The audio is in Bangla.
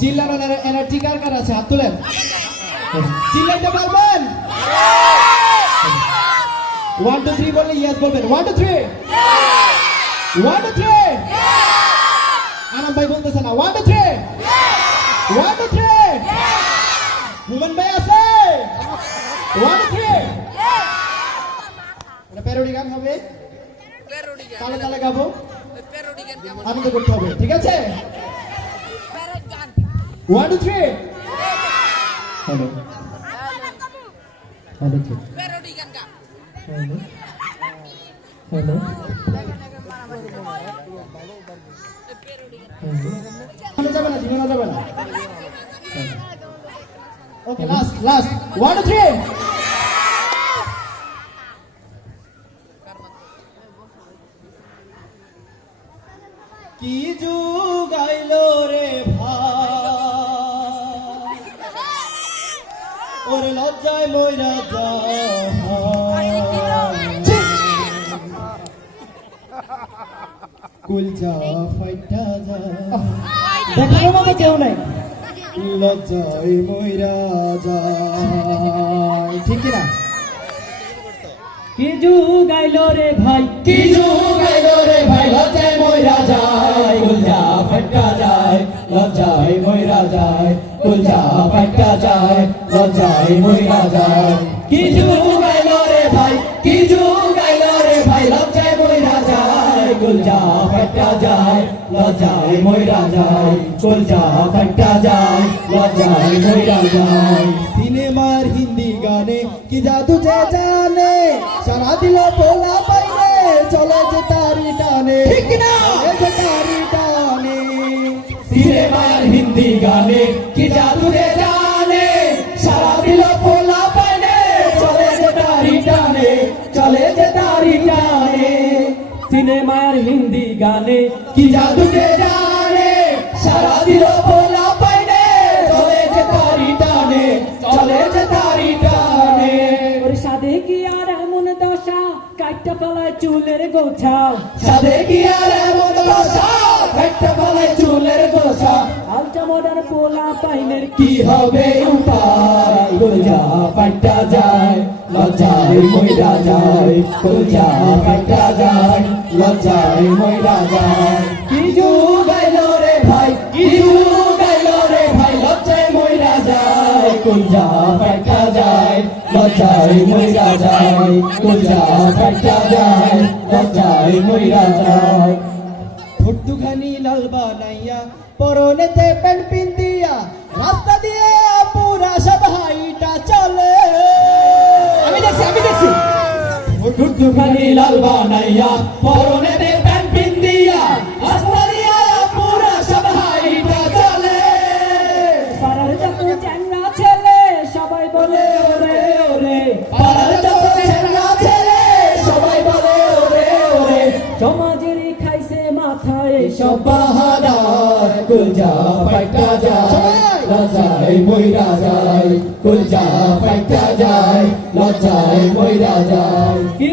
চিল্লানোর এনার্জি কার কার আছে? হাত তুলেন। চিল্লাইতে পারবেন? 1 2 3 বললে ইয়েস বলবেন। 1 2 3 1 2 3 আনাম ভাই বলতেছে না। 1 2 3 1 2 3 হুমান ভাই আছে? 1 2 3 এটা প্যারোডি গান হবে, তালে তালে গাবো, আনন্দ করতে হবে, ঠিক আছে? 1 2 3 হ্যালো হ্যালো প্যারোডি গান গা। হ্যালো হ্যালো হ্যালো যাবে না, জীবনে যাবে না। ওকে লাস্ট 1 2 3 কি যুগাইলো রে ভাই ওরে লজ্জায় মইরা কুলজা ফাইটা যা দেখার মতো কেউ নাই, লজ্জায় মইরা যায়, ঠিক না? কি যুগাইলো রে ভাই, কি যুগাইলো রে ভাই, লজ্জায় মইরা যায়, কুলজা ফাইটা যায়, লজ্জায় মইরা যায়, কুলজা ফাইটা যায়, লজ্জায় মইরা যায়। কি যুগাইলো রে ভাই, কি যুগাইলো রে ভাই, লজ্জায় মইরা যায়, কুলজা ফাইটা যায়, লজ্জায় মইরা যায়, কুলজা ফাইটা যায়, লজ্জায় মইরা যায়। সিনেমার হিন্দি গানে কি জাদু যে জানে, সারা দিল পোলা পাইলে চলে যে তারি টানে, ঠিক না? যে তারি টানে। সিনেমার হিন্দি গানে কি জাদু যে জানে, সারা দিল পোলা পাইলে চলে যে তারি টানে, চলে যে তারি টানে। সিনেমার হিন্দি গানে কি জাদু যে জানে, সারা দিল পোলা পাইলে চলে যে তারি টানে, চলে যে তারি টানে। ওর সাদে কি আর এমন দশা, কাটটা পালায় চুলের গোছা, সাদে কি আর এমন দশা, কাটটা পালায় চুলের গোছা। আলটা মডার পোলা পাইনের কি হবে উপায়, কুলজা ফাইটা যায়, লজ্জায় মইরা যায়, কুলজা ফাইটা যায়, লজ্জায় মইরা যায়। কি যুগাইলো রে ভাই, কি যুগাইলো রে ভাই, লজ্জায় মইরা যায়, কুলজা ফাইটা যায়, লজ্জায় মইরা যায়, কুলজা ফাইটা যায়, লজ্জায় মইরা যায়। ভর্তুখানি লাল বানাইয়া পরনেতে প্যান্ট পিন্দিয়া রাস্তা দিয়ে পুরা সব হাইটা চলে। আমি দেখছি ভর্তুখানি লাল বানাইয়া পরনেতে প্যান্ট পিন্দিয়া রাস্তা দিয়ে পুরা সব হাইটা চলে। পাড়ার যত চ্যাংরা ছেলে সবাই বলে ওরে ওরে, পাড়ার যত ছেঁড়া ছেলে সবাই বলে ওরে ওরে, সমাজেরই খাইছে মাথায় সব বাহাদার, কুলজা ফাইটা যায়, লজ্জায় মইরা যায়, কুলজা ফাইটা যায়, লজ্জায় মইরা যায়। কি